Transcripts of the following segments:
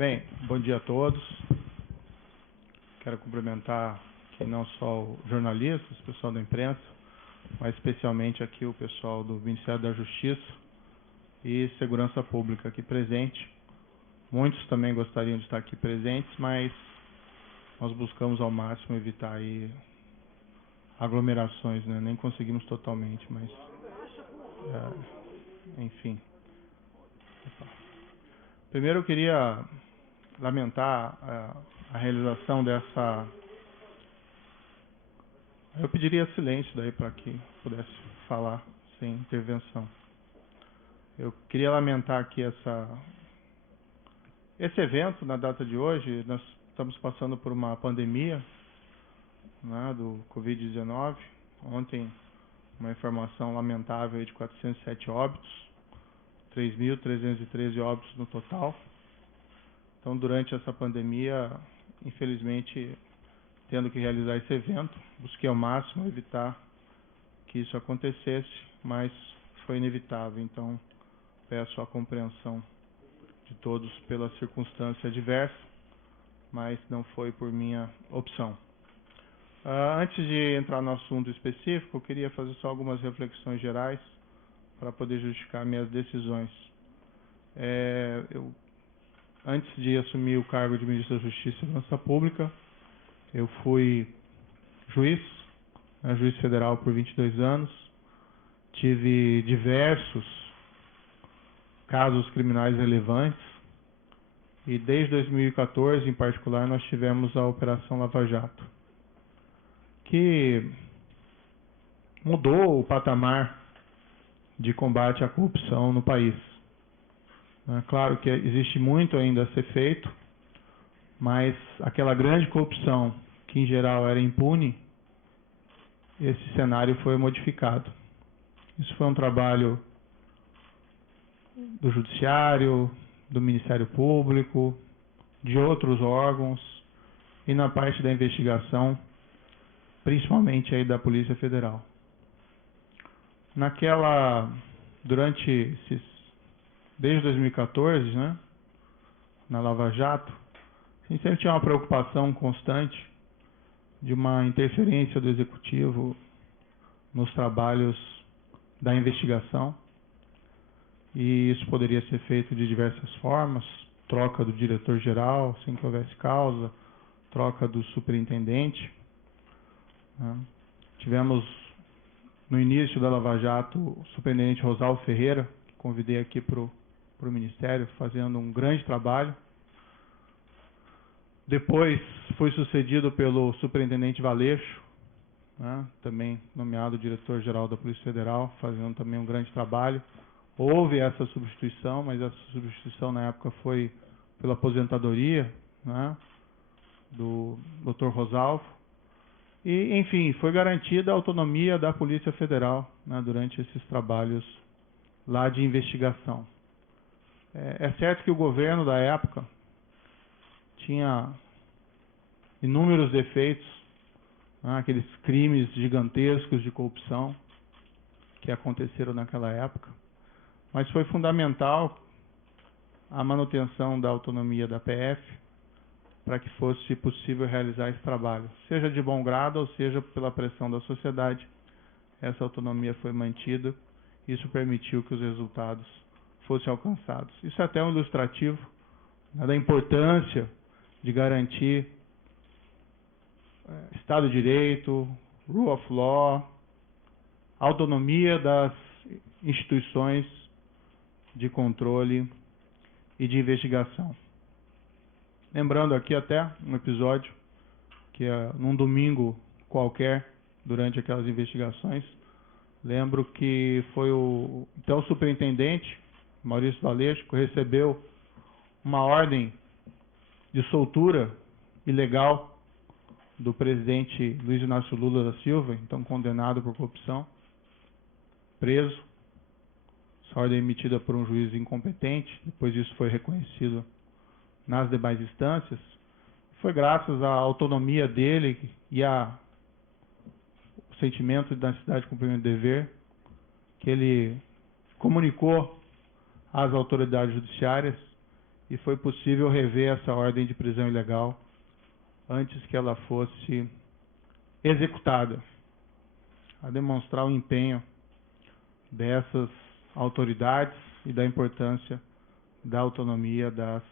Bem, bom dia a todos. Quero cumprimentar aqui não só os jornalistas, o pessoal da imprensa, mas especialmente aqui o pessoal do Ministério da Justiça e Segurança Pública aqui presente. Muitos também gostariam de estar aqui presentes, mas nós buscamos ao máximo evitar aí aglomerações, né? Nem conseguimos totalmente, mas enfim. Primeiro eu queria lamentar a realização dessa... Eu pediria silêncio daí para que pudesse falar sem intervenção. Eu queria lamentar aqui esse evento na data de hoje. Nós estamos passando por uma pandemia, né, do Covid-19. Ontem, uma informação lamentável aí de 407 óbitos, 3.313 óbitos no total. Então, durante essa pandemia, infelizmente, tendo que realizar esse evento, busquei ao máximo evitar que isso acontecesse, mas foi inevitável. Então, peço a compreensão de todos pela circunstância adversa, mas não foi por minha opção. Antes de entrar no assunto específico, eu queria fazer só algumas reflexões gerais para poder justificar minhas decisões. Antes de assumir o cargo de Ministro da Justiça e Segurança Pública, eu fui juiz federal por 22 anos, tive diversos casos criminais relevantes e desde 2014, em particular, nós tivemos a Operação Lava Jato, que mudou o patamar de combate à corrupção no país. Claro que existe muito ainda a ser feito, mas aquela grande corrupção, que em geral era impune, esse cenário foi modificado. Isso foi um trabalho do Judiciário, do Ministério Público, de outros órgãos e na parte da investigação, principalmente aí da Polícia Federal. Desde 2014, né, na Lava Jato, a gente sempre tinha uma preocupação constante de uma interferência do Executivo nos trabalhos da investigação, e isso poderia ser feito de diversas formas: troca do diretor-geral, sem que houvesse causa, troca do superintendente. Tivemos, no início da Lava Jato, o superintendente Rosalvo Ferreira, que convidei aqui para o Ministério, fazendo um grande trabalho. Depois foi sucedido pelo superintendente Valeixo, também nomeado diretor-geral da Polícia Federal, fazendo também um grande trabalho. Houve essa substituição, mas essa substituição na época foi pela aposentadoria, do Dr. Rosalvo. E, enfim, foi garantida a autonomia da Polícia Federal, durante esses trabalhos lá de investigação. É certo que o governo da época tinha inúmeros defeitos, aqueles crimes gigantescos de corrupção que aconteceram naquela época, mas foi fundamental a manutenção da autonomia da PF para que fosse possível realizar esse trabalho, seja de bom grado ou seja pela pressão da sociedade. Essa autonomia foi mantida, isso permitiu que os resultados fossem alcançados. Isso é até um ilustrativo da importância de garantir Estado de Direito, Rule of Law, autonomia das instituições de controle e de investigação. Lembrando aqui até um episódio que num domingo qualquer, durante aquelas investigações, lembro que foi o então superintendente, Maurício Valeixo, que recebeu uma ordem de soltura ilegal do presidente Luiz Inácio Lula da Silva, então condenado por corrupção, preso. Essa ordem emitida por um juiz incompetente, depois isso foi reconhecido nas demais instâncias. Foi graças à autonomia dele e ao sentimento da necessidade de cumprimento de dever que ele comunicou às autoridades judiciárias e foi possível rever essa ordem de prisão ilegal antes que ela fosse executada, a demonstrar o empenho dessas autoridades e da importância da autonomia das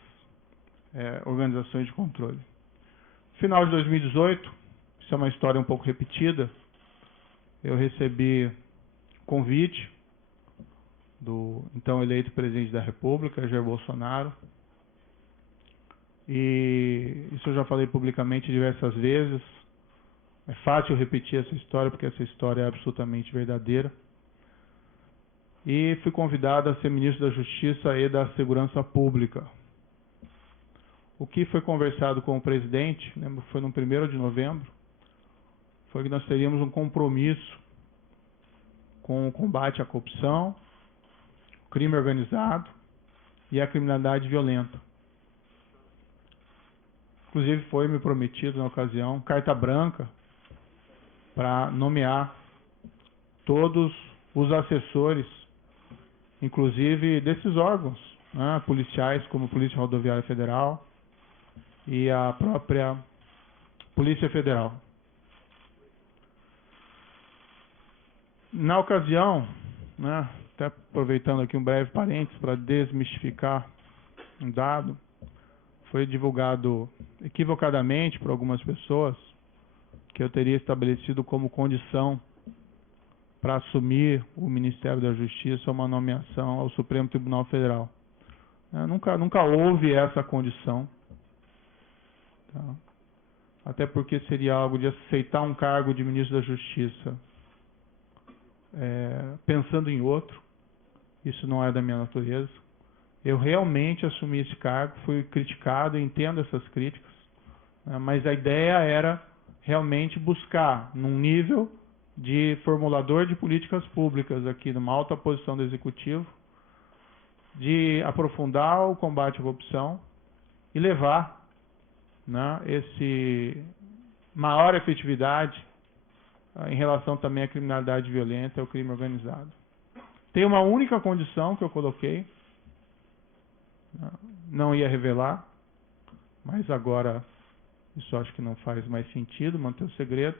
organizações de controle. Final de 2018, isso é uma história um pouco repetida, eu recebi convite do então eleito presidente da República, Jair Bolsonaro, e isso eu já falei publicamente diversas vezes. É fácil repetir essa história, porque essa história é absolutamente verdadeira. E fui convidado a ser ministro da Justiça e da Segurança Pública. O que foi conversado com o presidente, lembro que foi no 1º de novembro, foi que nós teríamos um compromisso com o combate à corrupção, crime organizado e a criminalidade violenta. Inclusive foi me prometido na ocasião carta branca para nomear todos os assessores, inclusive desses órgãos, né, policiais, como a Polícia Rodoviária Federal e a própria Polícia Federal. Na ocasião, né, até aproveitando aqui um breve parênteses para desmistificar um dado, foi divulgado equivocadamente por algumas pessoas que eu teria estabelecido como condição para assumir o Ministério da Justiça uma nomeação ao Supremo Tribunal Federal. Nunca houve essa condição. Tá? Até porque seria algo de aceitar um cargo de ministro da Justiça pensando em outro. Isso não é da minha natureza. Eu realmente assumi esse cargo, fui criticado, entendo essas críticas, né, mas a ideia era realmente buscar, num nível de formulador de políticas públicas aqui, numa alta posição do Executivo, de aprofundar o combate à corrupção e levar, né, esse maior efetividade em relação também à criminalidade violenta e ao crime organizado. Tem uma única condição que eu coloquei, não ia revelar, mas agora isso acho que não faz mais sentido, manter o segredo.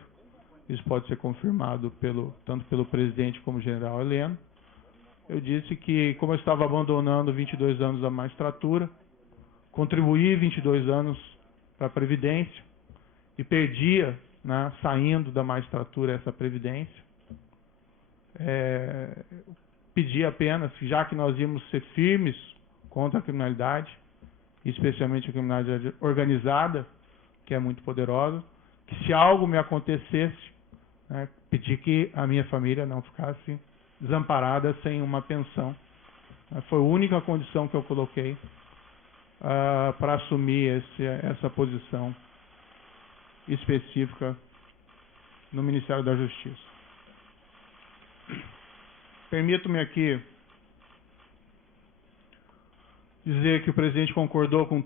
Isso pode ser confirmado tanto pelo presidente como general Heleno. Eu disse que, como eu estava abandonando 22 anos da magistratura, contribuí 22 anos para a Previdência e perdia, né, saindo da magistratura, essa Previdência. Pedi apenas, já que nós íamos ser firmes contra a criminalidade, especialmente a criminalidade organizada, que é muito poderosa, que se algo me acontecesse, né, pedi que a minha família não ficasse desamparada sem uma pensão. Foi a única condição que eu coloquei para assumir essa posição específica no Ministério da Justiça. Permito-me aqui dizer que o presidente concordou com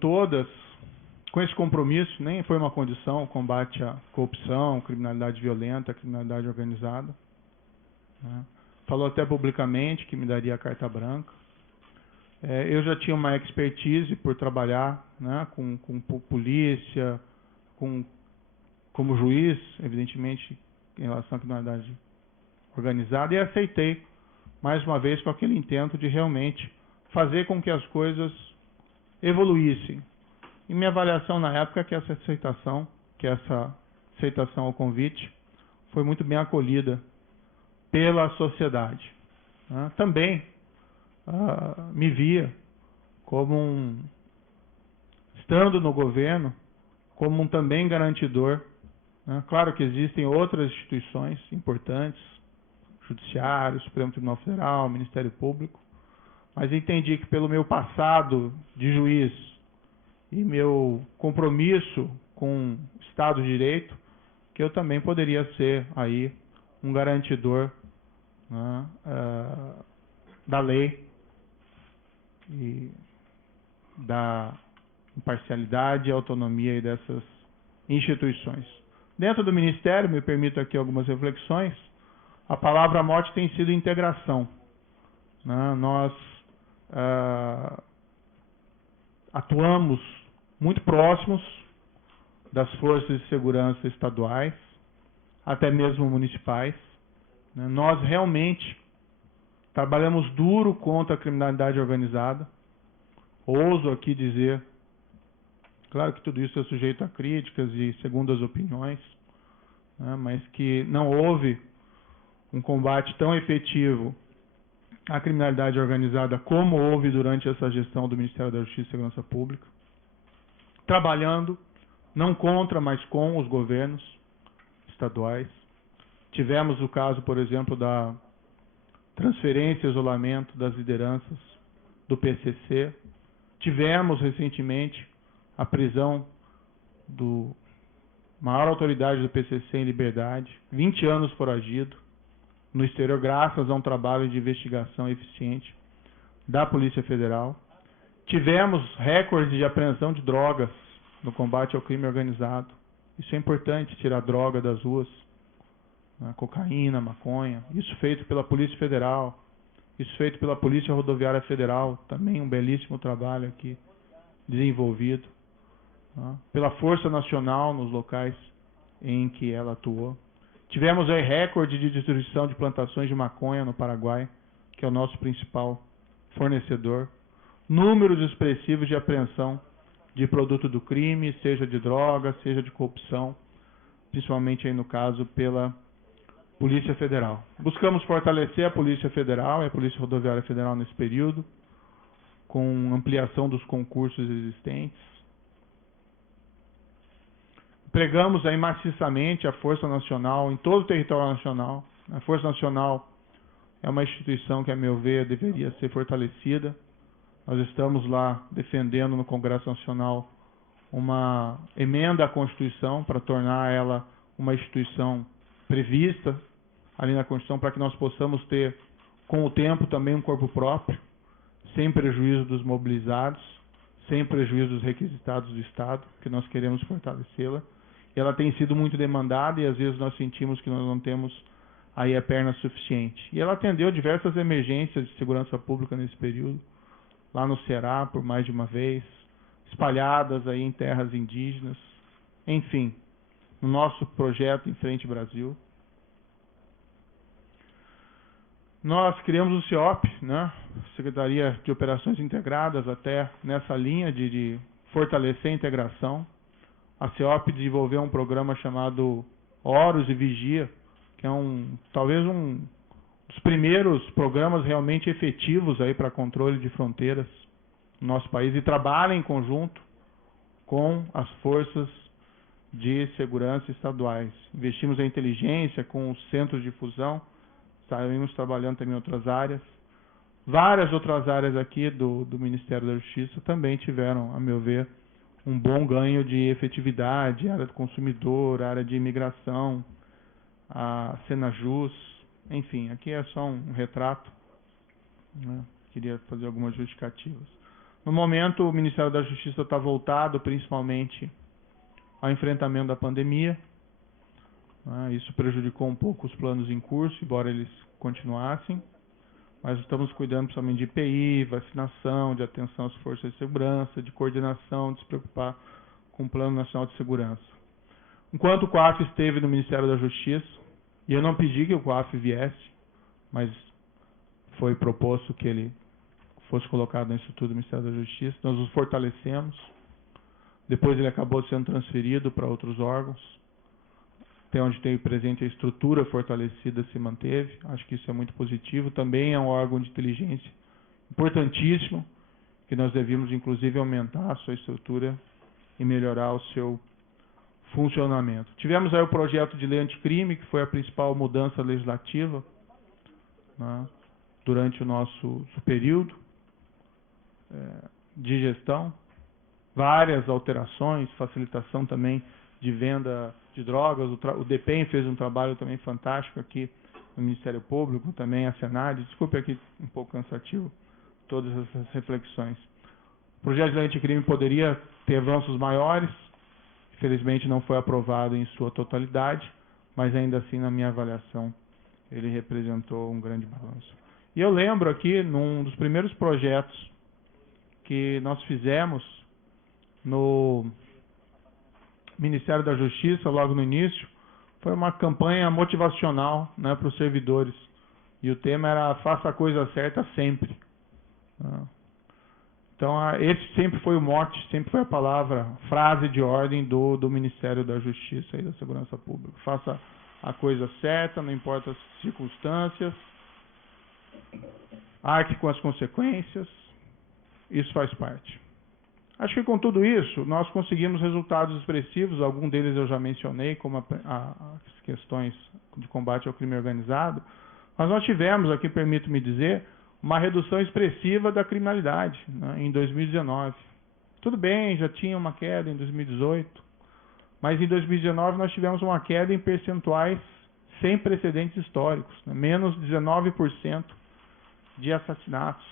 esse compromisso, nem foi uma condição, o combate à corrupção, criminalidade violenta, criminalidade organizada. Né? Falou até publicamente que me daria a carta branca. Eu já tinha uma expertise por trabalhar, né, com polícia, como juiz, evidentemente, em relação à criminalidade organizada, e aceitei, mais uma vez, com aquele intento de realmente fazer com que as coisas evoluíssem. E minha avaliação na época é que essa aceitação ao convite foi muito bem acolhida pela sociedade. Né? Também me via como estando no governo, como um também garantidor. Né? Claro que existem outras instituições importantes, Judiciário, Supremo Tribunal Federal, Ministério Público, mas entendi que pelo meu passado de juiz e meu compromisso com o Estado de Direito, que eu também poderia ser aí um garantidor, né, da lei e da imparcialidade e autonomia dessas instituições. Dentro do Ministério, me permito aqui algumas reflexões, a palavra-mote tem sido integração. Né? Nós atuamos muito próximos das forças de segurança estaduais, até mesmo municipais. Nós realmente trabalhamos duro contra a criminalidade organizada. Ouso aqui dizer, claro que tudo isso é sujeito a críticas e segundas opiniões, mas que não houve um combate tão efetivo à criminalidade organizada como houve durante essa gestão do Ministério da Justiça e Segurança Pública, trabalhando não contra, mas com os governos estaduais. Tivemos o caso, por exemplo, da transferência e isolamento das lideranças do PCC. Tivemos recentemente a prisão do maior autoridade do PCC em liberdade, 20 anos foragido, no exterior, graças a um trabalho de investigação eficiente da Polícia Federal. Tivemos recordes de apreensão de drogas no combate ao crime organizado. Isso é importante, tirar droga das ruas, cocaína, maconha. Isso feito pela Polícia Federal, isso feito pela Polícia Rodoviária Federal, também um belíssimo trabalho aqui desenvolvido, pela Força Nacional nos locais em que ela atuou. Tivemos aí recorde de destruição de plantações de maconha no Paraguai, que é o nosso principal fornecedor. Números expressivos de apreensão de produto do crime, seja de droga, seja de corrupção, principalmente aí no caso pela Polícia Federal. Buscamos fortalecer a Polícia Federal e a Polícia Rodoviária Federal nesse período, com ampliação dos concursos existentes. Empregamos aí maciçamente a Força Nacional em todo o território nacional. A Força Nacional é uma instituição que, a meu ver, deveria ser fortalecida. Nós estamos lá defendendo no Congresso Nacional uma emenda à Constituição para tornar ela uma instituição prevista ali na Constituição, para que nós possamos ter, com o tempo, também um corpo próprio, sem prejuízo dos mobilizados, sem prejuízo dos requisitados do Estado, que nós queremos fortalecê-la. E ela tem sido muito demandada e às vezes nós sentimos que nós não temos aí a perna suficiente. E ela atendeu diversas emergências de segurança pública nesse período, lá no Ceará por mais de uma vez, espalhadas aí em terras indígenas, enfim, no nosso projeto Em Frente Brasil. Nós criamos o CEOP, Secretaria de Operações Integradas, até nessa linha de fortalecer a integração. A CEOP desenvolveu um programa chamado Horus e Vigia, que é talvez um dos primeiros programas realmente efetivos aí para controle de fronteiras no nosso país, e trabalha em conjunto com as forças de segurança estaduais. Investimos em inteligência com os centros de fusão, estaremos trabalhando também em outras áreas. Várias outras áreas aqui do Ministério da Justiça também tiveram, a meu ver, um bom ganho de efetividade, área do consumidor, área de imigração, a Senajus, enfim, aqui é só um retrato, queria fazer algumas justificativas. No momento, o Ministério da Justiça está voltado principalmente ao enfrentamento da pandemia. Isso prejudicou um pouco os planos em curso, embora eles continuassem, mas estamos cuidando principalmente de IPI, vacinação, de atenção às forças de segurança, de coordenação, de se preocupar com o Plano Nacional de Segurança. Enquanto o COAF esteve no Ministério da Justiça, e eu não pedi que o COAF viesse, mas foi proposto que ele fosse colocado no Instituto do Ministério da Justiça, nós os fortalecemos. Depois ele acabou sendo transferido para outros órgãos. Até onde tem presente a estrutura fortalecida se manteve. Acho que isso é muito positivo. Também é um órgão de inteligência importantíssimo, que nós devíamos, inclusive, aumentar a sua estrutura e melhorar o seu funcionamento. Tivemos aí o projeto de lei anticrime, que foi a principal mudança legislativa durante o nosso período de gestão. Várias alterações, facilitação também de venda de drogas. O DPEM fez um trabalho também fantástico aqui no Ministério Público, também a Senad. Desculpe aqui um pouco cansativo todas essas reflexões. O projeto de lei anticrime poderia ter avanços maiores, infelizmente não foi aprovado em sua totalidade, mas ainda assim, na minha avaliação, ele representou um grande balanço. E eu lembro aqui, num dos primeiros projetos que nós fizemos no Ministério da Justiça, logo no início, foi uma campanha motivacional, né, para os servidores. E o tema era faça a coisa certa sempre. Então, esse sempre foi o mote, sempre foi a palavra, frase de ordem do Ministério da Justiça e da Segurança Pública. Faça a coisa certa, não importa as circunstâncias, arque com as consequências, isso faz parte. Acho que com tudo isso, nós conseguimos resultados expressivos, alguns deles eu já mencionei, como as questões de combate ao crime organizado, mas nós tivemos aqui, permito-me dizer, uma redução expressiva da criminalidade, né, em 2019. Tudo bem, já tinha uma queda em 2018, mas em 2019 nós tivemos uma queda em percentuais sem precedentes históricos, né, menos 19% de assassinatos.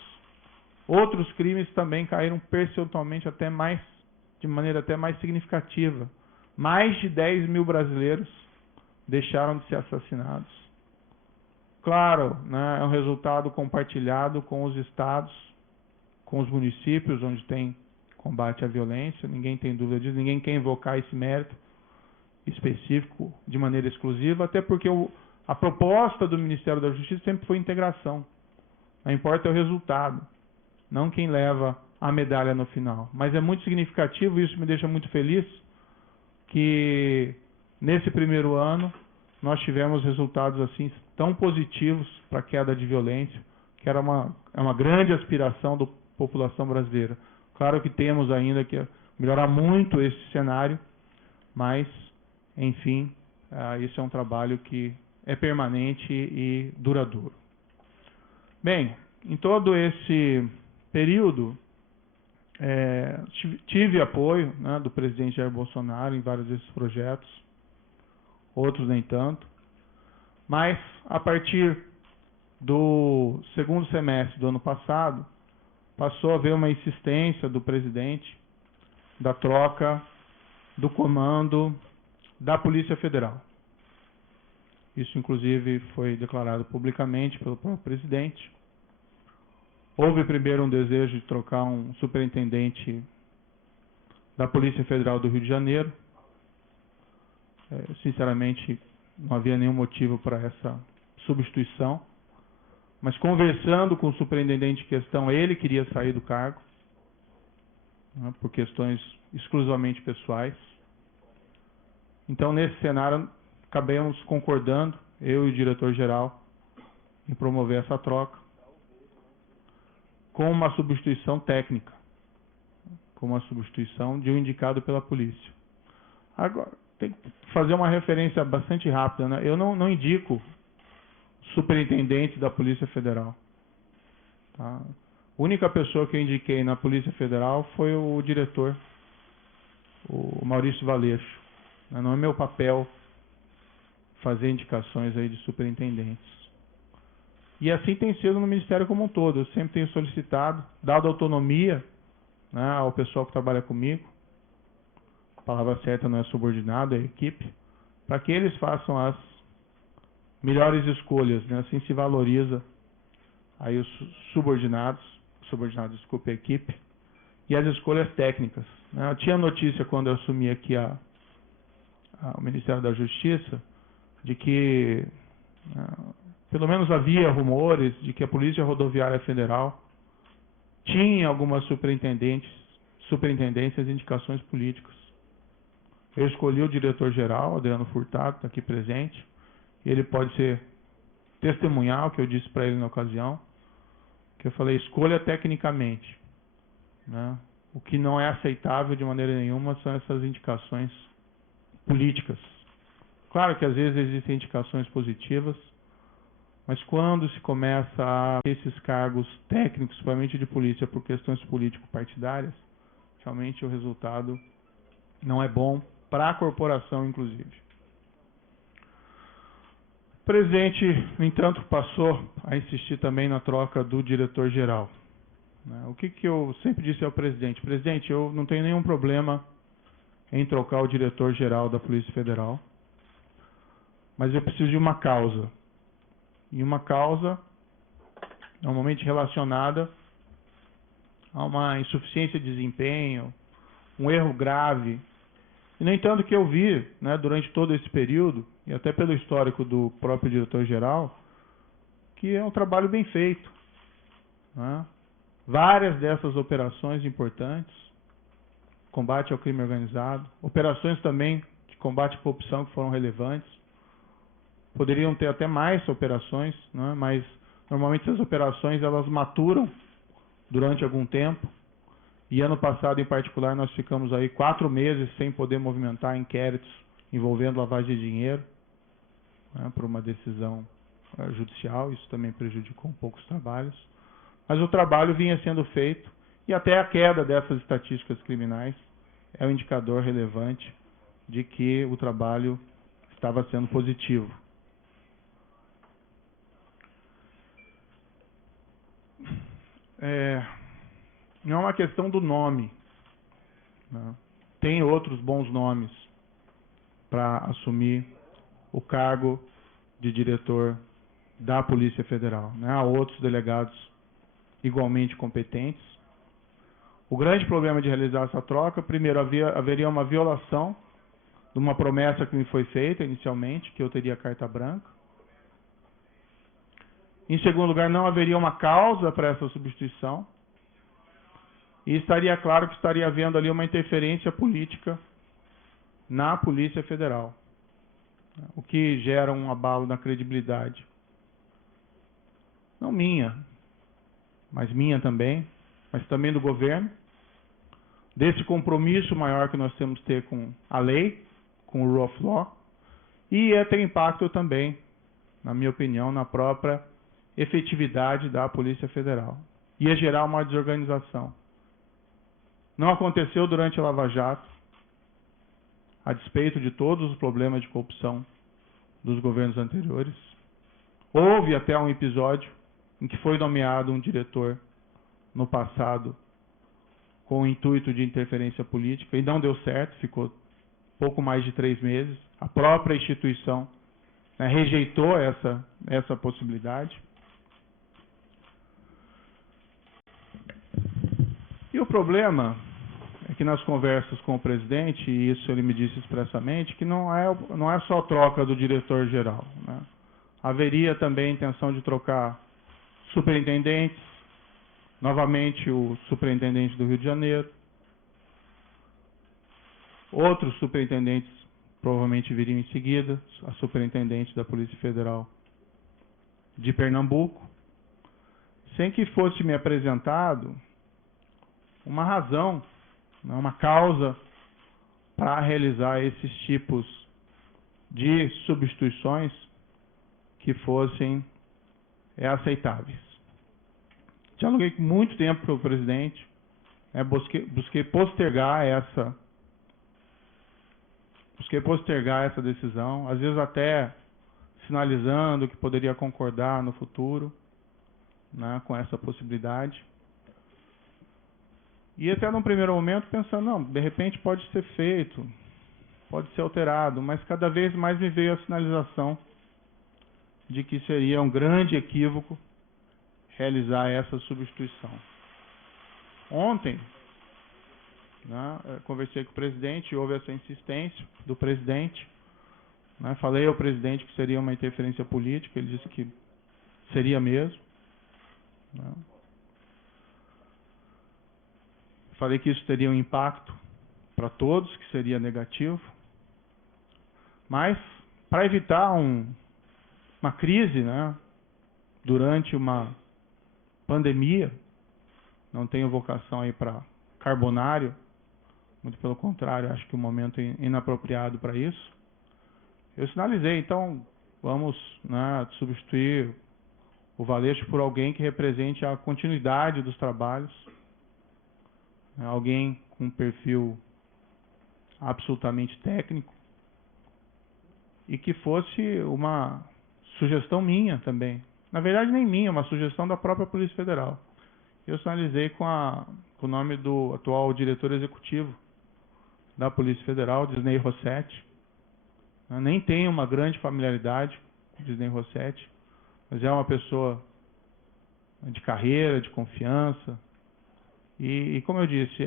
Outros crimes também caíram percentualmente de maneira até mais significativa. Mais de 10 mil brasileiros deixaram de ser assassinados. Claro, né, é um resultado compartilhado com os estados, com os municípios onde tem combate à violência, ninguém tem dúvida disso, ninguém quer invocar esse mérito específico de maneira exclusiva, até porque a proposta do Ministério da Justiça sempre foi integração. Não importa o resultado, não quem leva a medalha no final. Mas é muito significativo, e isso me deixa muito feliz, que nesse primeiro ano nós tivemos resultados assim tão positivos para a queda de violência, que era uma grande aspiração da população brasileira. Claro que temos ainda que melhorar muito esse cenário, mas, enfim, isso é um trabalho que é permanente e duradouro. Bem, em todo esse período, tive apoio, né, do presidente Jair Bolsonaro em vários desses projetos, outros nem tanto, mas a partir do segundo semestre do ano passado, passou a haver uma insistência do presidente da troca do comando da Polícia Federal. Isso, inclusive, foi declarado publicamente pelo próprio presidente. Houve primeiro um desejo de trocar um superintendente da Polícia Federal do Rio de Janeiro. Sinceramente, não havia nenhum motivo para essa substituição. Mas conversando com o superintendente em questão, ele queria sair do cargo, né, por questões exclusivamente pessoais. Então, nesse cenário, acabamos concordando, eu e o diretor-geral, em promover essa troca, com uma substituição técnica, com uma substituição de um indicado pela polícia. Agora, tem que fazer uma referência bastante rápida, né? Eu não indico superintendente da Polícia Federal. Tá? A única pessoa que eu indiquei na Polícia Federal foi o diretor, o Maurício Valeixo. Não é meu papel fazer indicações aí de superintendentes. E assim tem sido no Ministério como um todo. Eu sempre tenho solicitado, dado autonomia, né, ao pessoal que trabalha comigo, a palavra certa não é subordinado, é equipe, para que eles façam as melhores escolhas, né? Assim se valoriza aí os subordinados, desculpe, a equipe, e as escolhas técnicas, né? Eu tinha notícia quando eu assumi aqui o Ministério da Justiça, de que pelo menos havia rumores de que a Polícia Rodoviária Federal tinha algumas superintendências e indicações políticas. Eu escolhi o diretor-geral, Adriano Furtado, está aqui presente, e ele pode ser testemunhar o que eu disse para ele na ocasião, que eu falei, escolha tecnicamente, né? O que não é aceitável de maneira nenhuma são essas indicações políticas. Claro que às vezes existem indicações positivas, mas quando se começa a ter esses cargos técnicos, principalmente de polícia, por questões político-partidárias, realmente o resultado não é bom para a corporação, inclusive. O presidente, no entanto, passou a insistir também na troca do diretor-geral. O que eu sempre disse ao presidente? Presidente, eu não tenho nenhum problema em trocar o diretor-geral da Polícia Federal, mas eu preciso de uma causa. E uma causa normalmente relacionada a uma insuficiência de desempenho um erro grave. E, no entanto, que eu vi, né, durante todo esse período, e até pelo histórico do próprio diretor-geral, que é um trabalho bem feito, né? Várias dessas operações importantes, combate ao crime organizado, operações também de combate à corrupção que foram relevantes, poderiam ter até mais operações, né? Mas normalmente essas operações elas maturam durante algum tempo. E ano passado, em particular, nós ficamos aí 4 meses sem poder movimentar inquéritos envolvendo lavagem de dinheiro, né, por uma decisão judicial. Isso também prejudicou um pouco os trabalhos. Mas o trabalho vinha sendo feito e até a queda dessas estatísticas criminais é um indicador relevante de que o trabalho estava sendo positivo. Não é uma questão do nome, né? Tem outros bons nomes para assumir o cargo de diretor da Polícia Federal, né? Há outros delegados igualmente competentes. O grande problema de realizar essa troca, primeiro, haveria uma violação de uma promessa que me foi feita inicialmente, que eu teria carta branca. Em segundo lugar, não haveria uma causa para essa substituição. E estaria claro que estaria havendo ali uma interferência política na Polícia Federal, o que gera um abalo na credibilidade. Não minha, mas minha também, mas também do governo, desse compromisso maior que nós temos que ter com a lei, com o rule of law, e ia ter impacto também, na minha opinião, na própria efetividade da Polícia Federal. Ia gerar uma desorganização. Não aconteceu durante a Lava Jato, a despeito de todos os problemas de corrupção dos governos anteriores. Houve até um episódio em que foi nomeado um diretor no passado com o intuito de interferência política e não deu certo, ficou pouco mais de 3 meses. A própria instituição, né, rejeitou essa possibilidade. E o problema é que nas conversas com o presidente, e isso ele me disse expressamente, que não é só troca do diretor-geral, né? Haveria também a intenção de trocar superintendentes, novamente o superintendente do Rio de Janeiro, outros superintendentes provavelmente viriam em seguida, a superintendente da Polícia Federal de Pernambuco, sem que fosse me apresentado uma razão, uma causa para realizar esses tipos de substituições que fossem aceitáveis. Dialoguei muito tempo com o presidente, busquei postergar essa decisão, às vezes até sinalizando que poderia concordar no futuro, né, com essa possibilidade. E até num primeiro momento pensando, não, de repente pode ser feito, pode ser alterado, mas cada vez mais me veio a sinalização de que seria um grande equívoco realizar essa substituição. Ontem, né, conversei com o presidente, houve essa insistência do presidente, né, falei ao presidente que seria uma interferência política, ele disse que seria mesmo, né. Falei que isso teria um impacto para todos, que seria negativo. Mas, para evitar uma crise, né, durante uma pandemia, não tenho vocação aí para carbonário, muito pelo contrário, acho que o momento é inapropriado para isso. Eu sinalizei, então, vamos, né, substituir o Valeixo por alguém que represente a continuidade dos trabalhos, alguém com um perfil absolutamente técnico e que fosse uma sugestão minha também. Na verdade, nem minha, uma sugestão da própria Polícia Federal. Eu sinalizei com o nome do atual diretor executivo da Polícia Federal, Disney Rossetti. Eu nem tenho uma grande familiaridade com Disney Rossetti, mas é uma pessoa de carreira, de confiança. E como eu disse,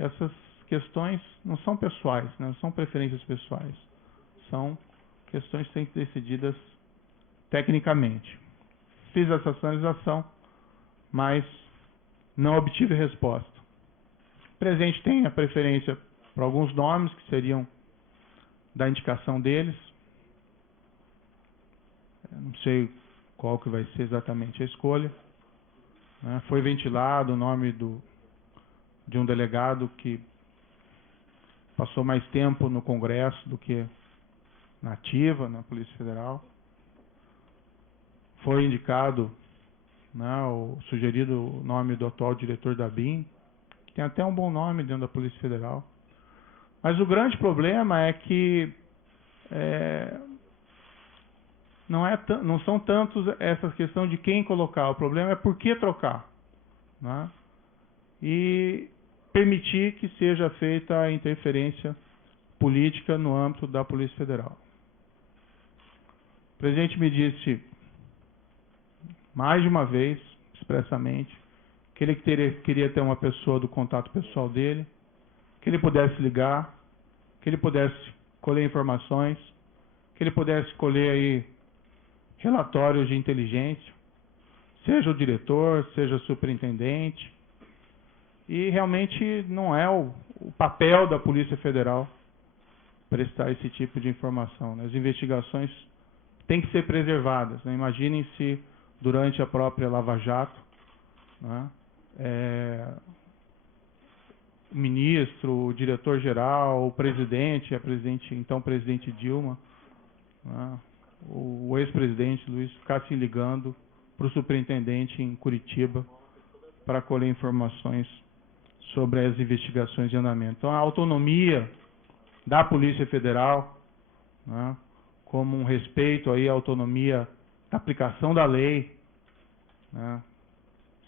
questões não são pessoais, né? Não são preferências pessoais. São questões que têm que ser decididas tecnicamente. Fiz essa sinalização, mas não obtive resposta. O presidente tem a preferência para alguns nomes que seriam da indicação deles. Eu não sei qual que vai ser exatamente a escolha. Né? Foi ventilado o nome de um delegado que passou mais tempo no Congresso do que na ativa, na Polícia Federal. Foi indicado, né, o sugerido nome do atual diretor da BIM, que tem até um bom nome dentro da Polícia Federal. Mas o grande problema é que não são tantos essa questão de quem colocar, o problema é por que trocar, né? E permitir que seja feita a interferência política no âmbito da Polícia Federal. O presidente me disse mais de uma vez, expressamente, que ele queria ter uma pessoa do contato pessoal dele, que ele pudesse ligar, que ele pudesse colher informações, que ele pudesse colher aí relatórios de inteligência, seja o diretor, seja o superintendente. E realmente não é o papel da Polícia Federal prestar esse tipo de informação, né? As investigações têm que ser preservadas, né? Imaginem se durante a própria Lava Jato, né, o ministro, o diretor-geral, o presidente, então presidente Dilma, né, o ex-presidente Luiz ficasse ligando para o superintendente em Curitiba para colher informações sobre as investigações de andamento. Então, a autonomia da Polícia Federal, né, como um respeito aí à autonomia da aplicação da lei, né,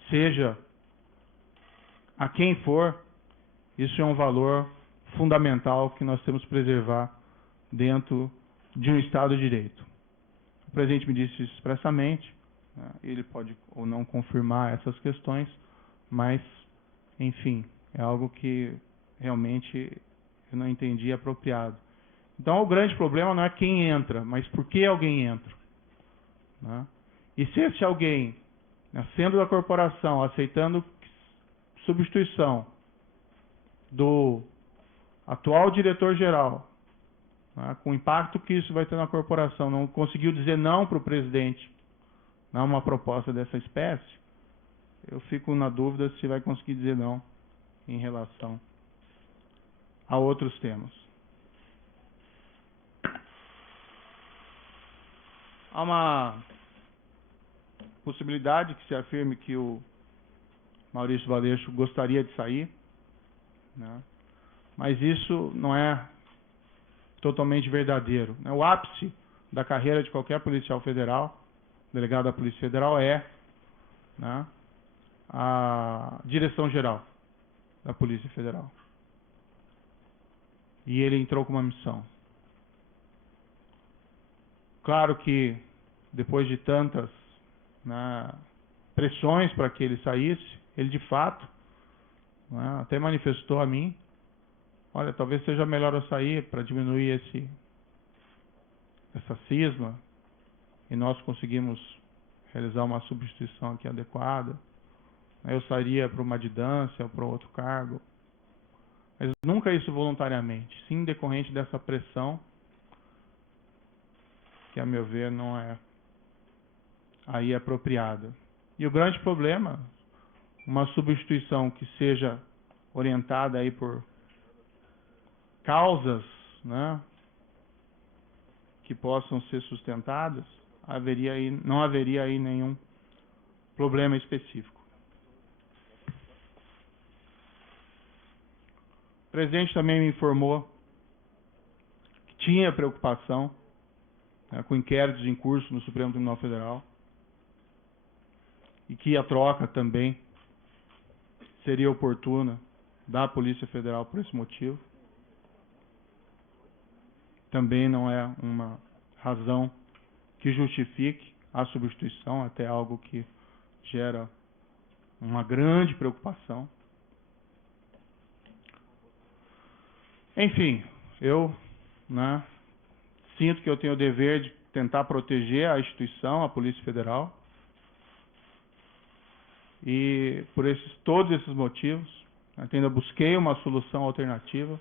seja a quem for, isso é um valor fundamental que nós temos que preservar dentro de um Estado de Direito. O presidente me disse isso expressamente, né, ele pode ou não confirmar essas questões, mas, enfim, é algo que realmente eu não entendi apropriado. Então, o grande problema não é quem entra, mas por que alguém entra, né? E se esse alguém, né, sendo da corporação, aceitando substituição do atual diretor-geral, né, com o impacto que isso vai ter na corporação, não conseguiu dizer não para o presidente, não uma proposta dessa espécie, eu fico na dúvida se vai conseguir dizer não em relação a outros temas. Há uma possibilidade que se afirme que o Maurício Valeixo gostaria de sair, né? Mas isso não é totalmente verdadeiro, né? O ápice da carreira de qualquer policial federal, delegado da Polícia Federal, né, a direção-geral da Polícia Federal. E ele entrou com uma missão. Claro que, depois de tantas, né, pressões para que ele saísse, ele de fato, né, até manifestou a mim, olha, talvez seja melhor eu sair para diminuir essa cisma, e nós conseguimos realizar uma substituição aqui adequada. Eu sairia para uma adidância ou para outro cargo, mas nunca isso voluntariamente, sim decorrente dessa pressão, que a meu ver não é aí apropriada. E o grande problema, uma substituição que seja orientada aí por causas, né, que possam ser sustentadas, não haveria aí nenhum problema específico. O presidente também me informou que tinha preocupação, né, com inquéritos em curso no Supremo Tribunal Federal e que a troca também seria oportuna da Polícia Federal por esse motivo. Também não é uma razão que justifique a substituição, até algo que gera uma grande preocupação. Enfim, eu, né, sinto que eu tenho o dever de tentar proteger a instituição, a Polícia Federal, e por todos esses motivos, ainda busquei uma solução alternativa,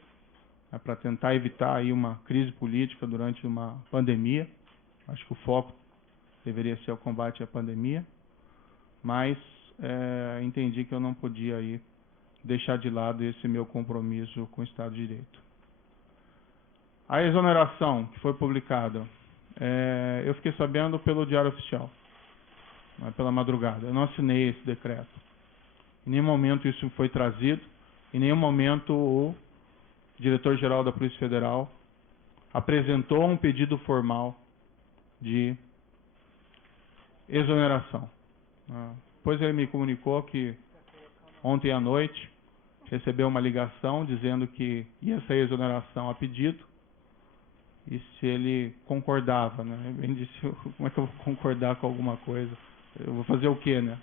né, para tentar evitar aí uma crise política durante uma pandemia. Acho que o foco deveria ser o combate à pandemia, mas entendi que eu não podia aí deixar de lado esse meu compromisso com o Estado de Direito. A exoneração que foi publicada, eu fiquei sabendo pelo Diário Oficial, né, pela madrugada. Eu não assinei esse decreto. Em nenhum momento isso foi trazido, em nenhum momento o diretor-geral da Polícia Federal apresentou um pedido formal de exoneração. Depois ele me comunicou que ontem à noite recebeu uma ligação dizendo que ia sair exoneração a pedido e se ele concordava, né? Ele disse, como é que eu vou concordar com alguma coisa? Eu vou fazer o quê, né?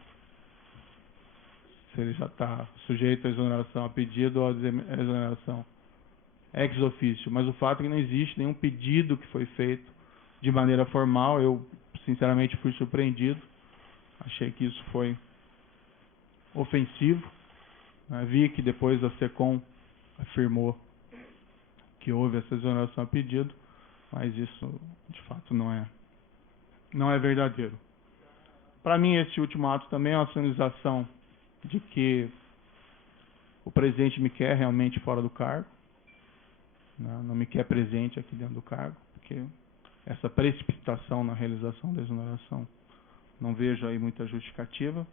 Se ele já está sujeito à exoneração a pedido ou à exoneração ex officio. Mas o fato é que não existe nenhum pedido que foi feito de maneira formal. Eu, sinceramente, fui surpreendido. Achei que isso foi ofensivo. Vi que depois a SECOM afirmou que houve essa exoneração a pedido, mas isso, de fato, não é verdadeiro. Para mim, esse último ato também é uma sinalização de que o presidente me quer realmente fora do cargo, né? Não me quer presente aqui dentro do cargo, porque essa precipitação na realização da exoneração não vejo aí muita justificativa.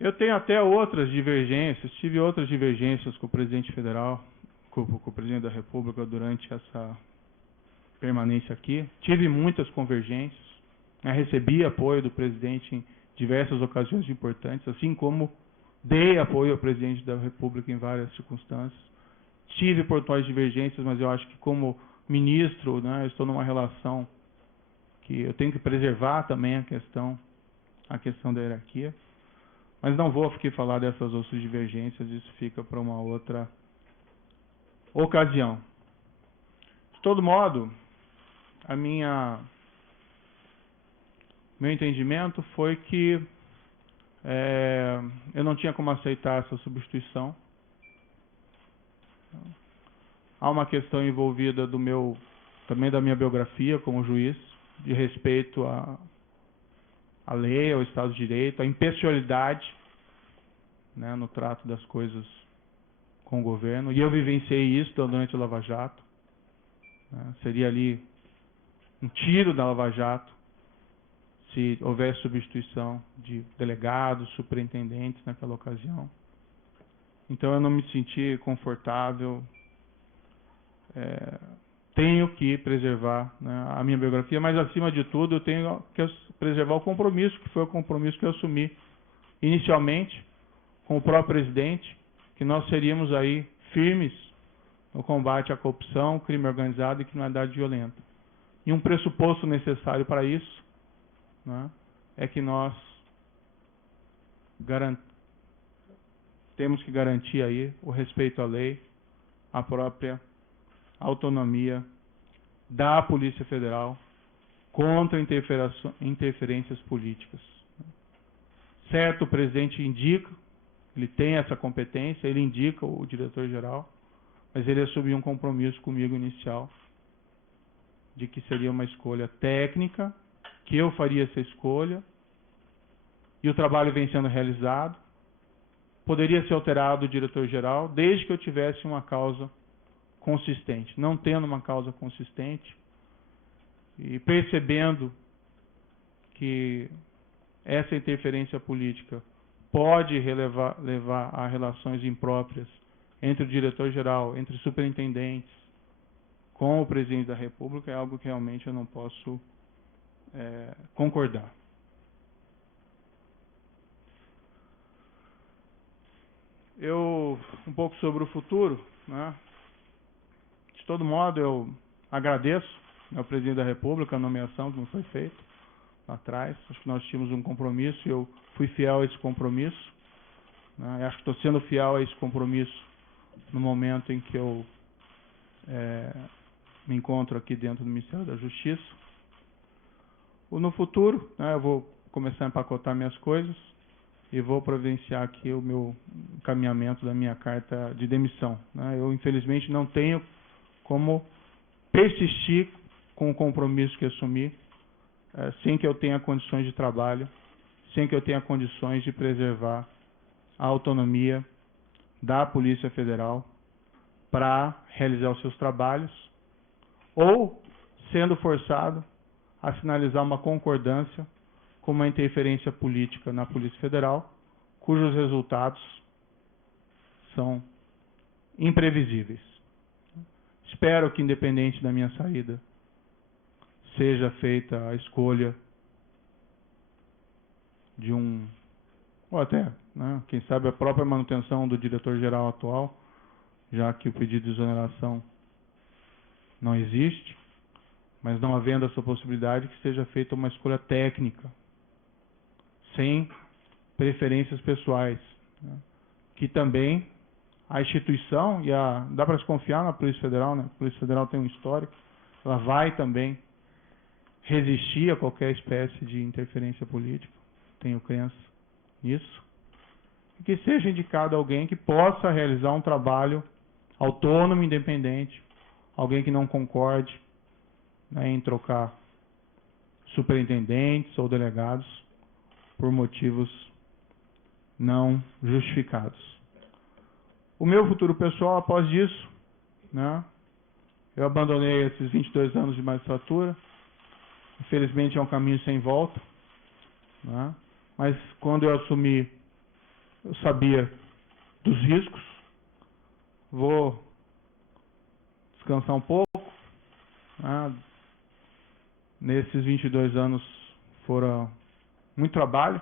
Eu tenho até outras divergências, tive outras divergências com o presidente federal, com o presidente da República durante essa permanência aqui. Tive muitas convergências, né? Recebi apoio do presidente em diversas ocasiões importantes, assim como dei apoio ao presidente da República em várias circunstâncias. Tive pontuais divergências, mas eu acho que como ministro, né, eu estou numa relação que eu tenho que preservar também a questão da hierarquia. Mas não vou aqui falar dessas outras divergências, isso fica para uma outra ocasião. De todo modo, meu entendimento foi que eu não tinha como aceitar essa substituição. Há uma questão envolvida também da minha biografia como juiz, de respeito à lei, ao Estado de Direito, à impessoalidade, né, no trato das coisas com o governo. E eu vivenciei isso durante a Lava Jato. Né, seria ali um tiro da Lava Jato se houvesse substituição de delegados, superintendentes naquela ocasião. Então eu não me senti confortável. Tenho que preservar, né, a minha biografia, mas acima de tudo eu tenho que preservar o compromisso, que foi o compromisso que eu assumi inicialmente com o próprio presidente, que nós seríamos aí firmes no combate à corrupção, crime organizado e criminalidade violenta. E um pressuposto necessário para isso, né, é que nós temos que garantir aí o respeito à lei, a própria autonomia da Polícia Federal contra interferências políticas. Certo, o presidente indica, ele tem essa competência, ele indica o diretor-geral, mas ele assumiu um compromisso comigo inicial de que seria uma escolha técnica, que eu faria essa escolha, e o trabalho vem sendo realizado. Poderia ser alterado o diretor-geral, desde que eu tivesse uma causa consistente. Não tendo uma causa consistente e percebendo que essa interferência política pode levar a relações impróprias entre o diretor-geral, entre superintendentes, com o presidente da República, é algo que realmente eu não posso concordar. Um pouco sobre o futuro, né? De todo modo, eu agradeço ao presidente da República a nomeação que não foi feita lá atrás. Acho que nós tínhamos um compromisso e eu fui fiel a esse compromisso, né? Acho que estou sendo fiel a esse compromisso no momento em que eu me encontro aqui dentro do Ministério da Justiça. No futuro, né, eu vou começar a empacotar minhas coisas e vou providenciar aqui o meu encaminhamento da minha carta de demissão, né. Eu, infelizmente, não tenho como persistir com o compromisso que assumi, sem que eu tenha condições de trabalho, sem que eu tenha condições de preservar a autonomia da Polícia Federal para realizar os seus trabalhos, ou sendo forçado a sinalizar uma concordância com uma interferência política na Polícia Federal, cujos resultados são imprevisíveis. Espero que, independente da minha saída, seja feita a escolha de ou até, né, quem sabe, a própria manutenção do diretor-geral atual, já que o pedido de exoneração não existe, mas não havendo essa possibilidade, que seja feita uma escolha técnica, sem preferências pessoais, né, que também a instituição, dá para se confiar na Polícia Federal, né? A Polícia Federal tem um histórico, ela vai também resistir a qualquer espécie de interferência política, tenho crença nisso, e que seja indicado alguém que possa realizar um trabalho autônomo e independente, alguém que não concorde, né, em trocar superintendentes ou delegados por motivos não justificados. O meu futuro pessoal, após isso, né, eu abandonei esses 22 anos de magistratura, infelizmente é um caminho sem volta, né, mas quando eu assumi, eu sabia dos riscos, vou descansar um pouco, né, nesses 22 anos foram muito trabalho,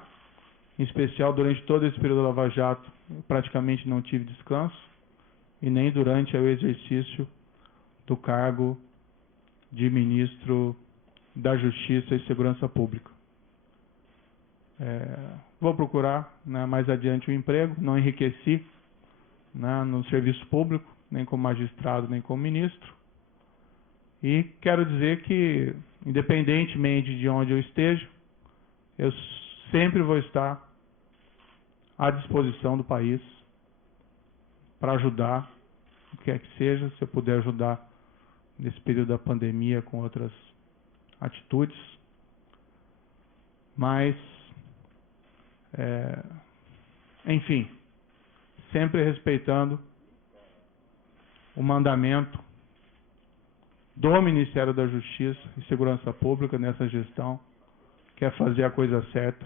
em especial durante todo esse período da Lava Jato, eu praticamente não tive descanso, e nem durante o exercício do cargo de ministro da Justiça e Segurança Pública. Vou procurar, né, mais adiante um emprego, não enriqueci, né, no serviço público, nem como magistrado, nem como ministro, e quero dizer que, independentemente de onde eu esteja, eu sempre vou estar à disposição do país para ajudar, o que quer que seja, se eu puder ajudar nesse período da pandemia com outras atitudes, mas, enfim, sempre respeitando o mandamento do Ministério da Justiça e Segurança Pública nessa gestão, que é fazer a coisa certa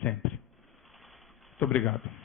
sempre. Muito obrigado.